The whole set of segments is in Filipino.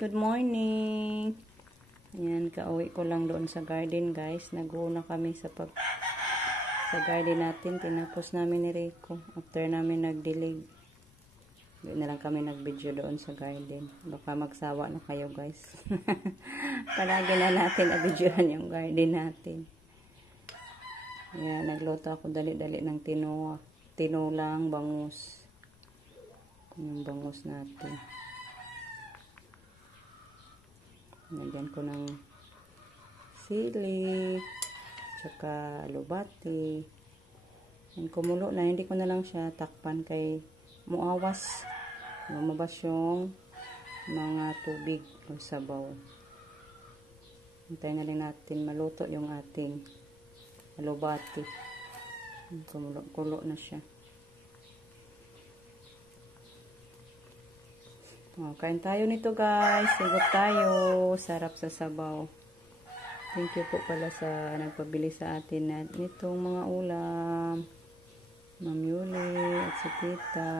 good morning. Ayan, kauwi ko lang doon sa garden guys. Nag-una kami sa garden natin. Tinapos namin ni Rico. After namin nagdilig. Hindi na lang kami nag-video doon sa garden. Baka magsawa na kayo guys. Palagi na natin na-videohan yung garden natin. Ayan, nagluto ako dali-dali ng tinulang bangus. Yung bangus natin. Nagyan ko ng sili, tsaka lubati. Yan, kumulo na. Hindi ko na lang siya takpan kay muawas. Lumabas yung mga tubig o sabaw. Hintayin na rin natin maluto yung ating lubati. Kumulo na siya. Oh, kain tayo nito guys. Sigot tayo. Sarap sa sabaw. Thank you po pala sa nagpabili sa atin na nitong mga ulam. Ma'am Yuli at si Tita.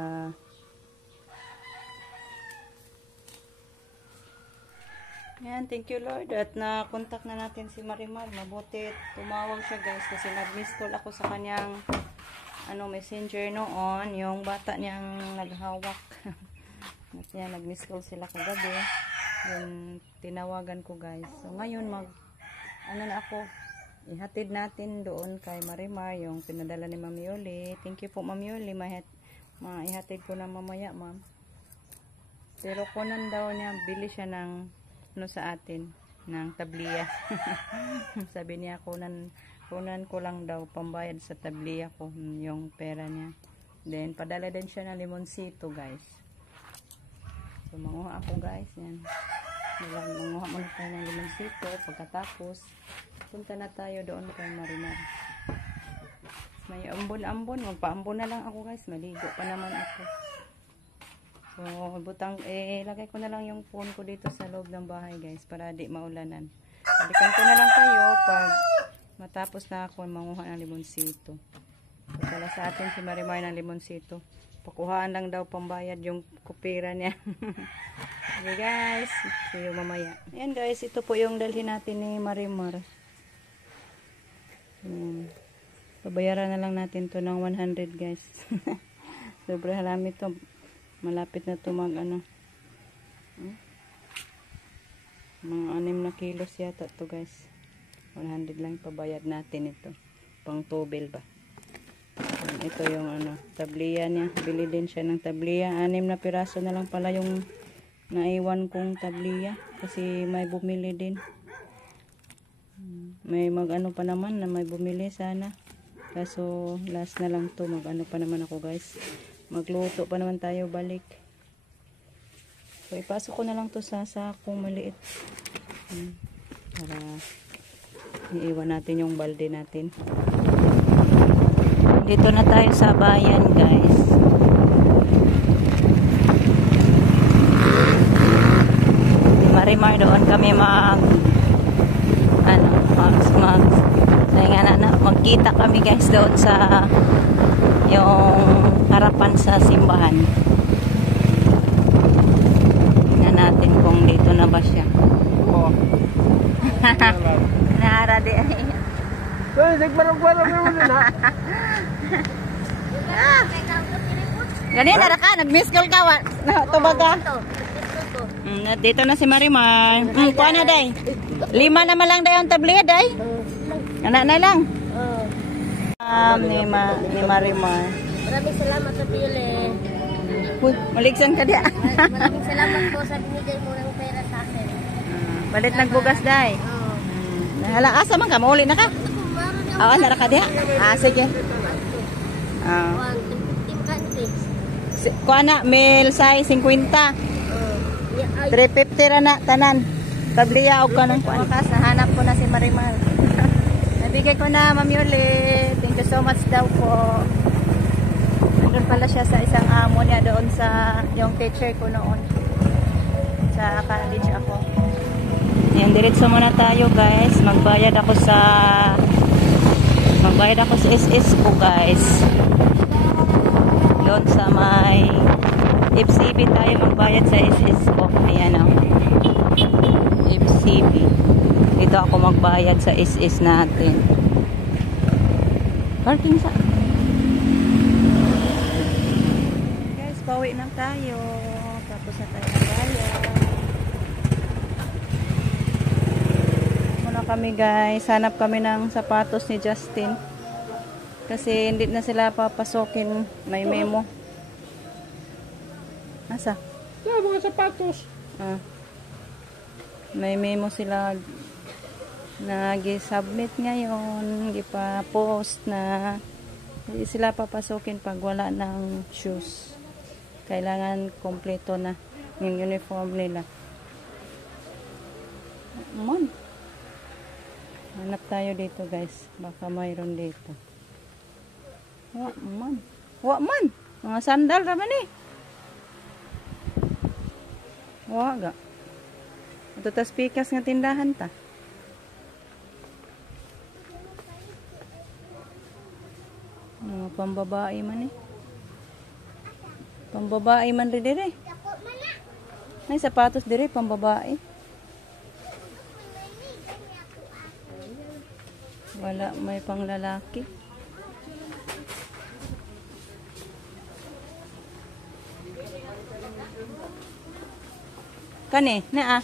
Yan, thank you Lord. At na-contact na natin si Marimar. Mabuti tumawag siya guys kasi nag-miss call ako sa kanyang messenger noon. Yung bata niyang naghawak. At yan, nag-miss call sila kagabi. Yung tinawagan ko guys. So ngayon ihatid natin doon kay Marimar yung pinadala ni Ma'am Yuli. Thank you po Ma'am Yuli. Ihatid ko na mamaya ma'am. Pero kunan daw niya, bili siya ng sa atin, ng tabliya. Sabi niya kunan ko lang daw pambayad sa tabliya ko yung pera niya. Then padala din siya ng limonsito guys. So, manguha ako guys. Yan. Manguha muna tayo ng limonsito. Pagkatapos, punta na tayo doon kay Marimar. May ambon-ambon. Magpa-ambon na lang ako guys. Maligo pa naman ako. So, lagay ko na lang yung phone ko dito sa loob ng bahay guys. Para di maulanan. Balikan ko na lang kayo pag matapos na ako manguha ng limonsito. Pagkala sa atin si Marimar ng limonsito. Pakuhaan lang daw pambayad yung kupira niya. Okay guys, see you mamaya. Ayan guys, ito po yung dalhin natin ni Marimar. Pabayaran na lang natin to ng 100 guys. Sobrang marami to. Malapit na to mga 6 na kilos yata to guys. 100 lang pabayad natin ito. Pang tubel ba? Ito yung tabliya niya. Bili din siya ng tabliya. 6 na piraso na lang pala yung naiwan kong tabliya. Kasi may bumili din. May pa naman na may bumili sana. Kaso last na lang to. Pa naman ako guys. Magluto pa naman tayo balik. So ipasok ko na lang to sa sakong maliit. Para iiwan natin yung balde natin. Dito na tayo sa bayan guys. Marimar doon kami magkita kami guys doon sa yung harapan sa simbahan. Tingnan natin kung dito na ba siya. Oh. Naarade ay. Ganyan na ka, nag-miss call ka. Tubag ka. Dito na si Marimar. Kuha na day. 5 naman lang day ang tabliya day. Anak na lang. Ni Marimar. Maraming salamat sa pili. Maligsan ka diya. Maraming salamat po sa binigay mo ng pera sa akin. Balit nagbugas day. Hala, asa man ka? Mauli na ka? Awan, nara ka diya? Sige. Kuha na, mil size 50. 350 ra na, tanan. Tabliya o ka ng kuha. Nahanap ko na si Marimar. Nabigay ko na, Ma'am Yuli. Thank you so much daw po. Nandun pala siya sa isang amo niya doon sa yung teacher ko noon. Sa college ako. Yan, diretso muna tayo guys. Magbayad ako sa SS ko guys. Doon sa may FCB tayo magbayad sa SS ko. Ayan o. FCB. Dito ako magbayad sa SS natin. Parking sa... Guys, pauwi na tayo. Tapos na tayo magbayad. Muna kami guys. Hanap kami ng sapatos ni Justin. Kasi hindi na sila papasokin. May memo. Asa? Mga sapatos. May memo sila na gi-submit ngayon, gipa-post na hindi sila papasukin pag wala ng shoes. Kailangan kompleto na yung uniform nila. Man. Hanap tayo dito guys. Baka mayroon dito. Wa man. Wa man. Mga sandal raman eh. Wa ga. Ito tas pikas nga tindahan ta. Pambabae man eh. Pambabae man rin dire. May sapatos dire pambabae. Wala may panglalaki. Kani, naa.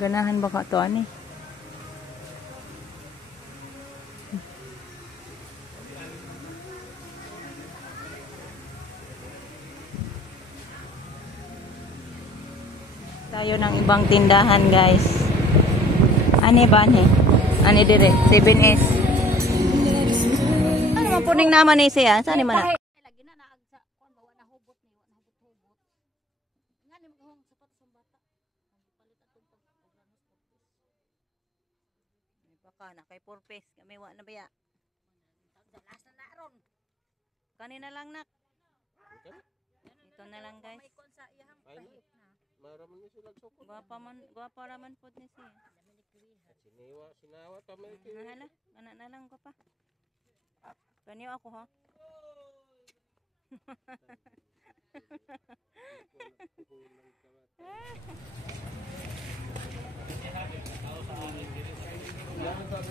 Ganahan ba ka to ani? Tayo ng ibang tindahan guys. Ani ba ani? Ani dire, 7S. Ano man puning naman ni siya? Saan ni man? Na kay purpose kami wa na baya. Dalas na ron. Kanina lang nak. Ito na lang guys. Maraman ni sila sukot. Gwapa raman pod ni siya. Sinawa ta may Hala, ana na lang ko pa. Kaniyo ako ha.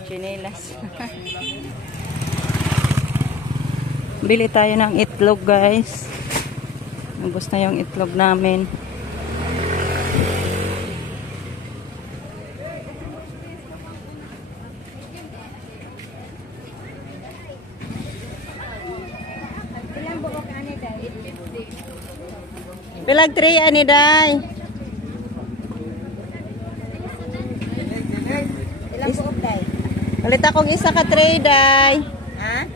Chinelas. Bili tayo ng itlog guys. Ubos na yung itlog namin. Pilag 3 ani day. Ilang buok day? Palit akong isa ka tray day. Ha?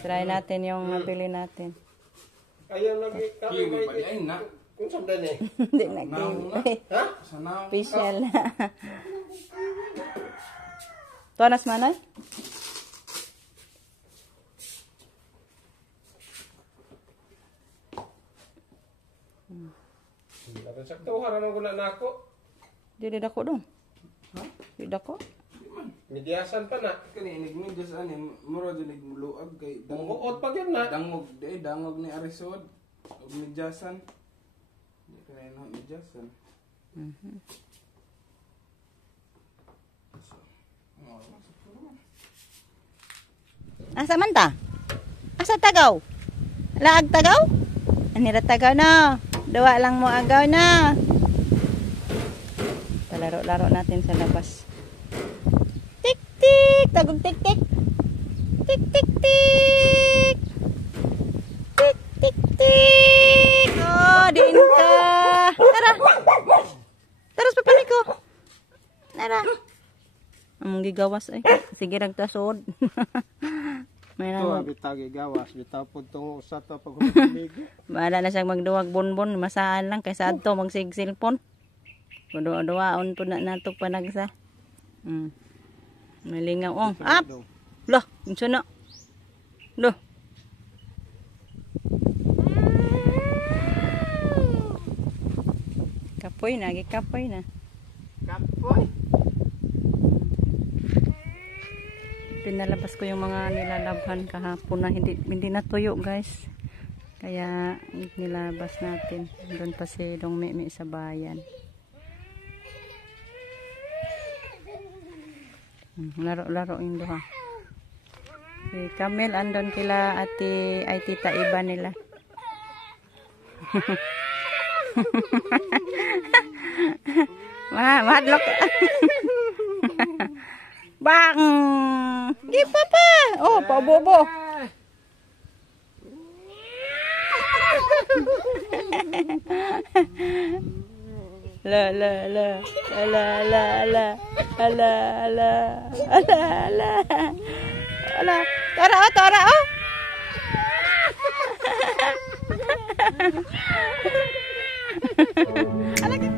Try natin yung nabili natin. Kaya lagi kami may na. Kung sabdan eh. Hindi na kiwi. Ha? Special. Tuanas manay? Sakto haraman ko na nako. Dili dako dong. Ha? Dili dako. Midyasan pa na. Kani nigmidjas ani mura din nigluag kay Muot pa gyud na. dangog ni arisod ug midyasan. Di kay no midyasan. Asa man ta? Asa tagaw? Laag tagaw? Anira tagaw na. Dawa lang mo agaw na. Palaro-laro natin sa labas. Tik-tik! Tagog tik-tik! Tik-tik-tik! Tik-tik-tik! Oh, din ka! Tara! Taras papanik ko! Tara! Among gigawas ay. Sige ragtasod. May Ito na bitagi gawas bitaw pud tong usa ta pag humig. bahala na siyang magduwag bonbon, masaan lang kaysa adto magsig cellphone. Kuduwa-duwaon po na nato panagsa. Malingaw. Oh, up. Lah, unsa na? Loh. Kapoy na, gikapoy na. Kapoy. Pinalabas ko yung mga nilalabhan kahapon na hindi natuyo, guys. Kaya nilabas natin. Doon pa si Dong Mimi sa bayan. Laro-laro yung duha. Si Camille andon kila ate ay tita iba nila. Madlock. Bang! Gi papa. Oh, pabobo. La la la la la la la la la la tara oh Alak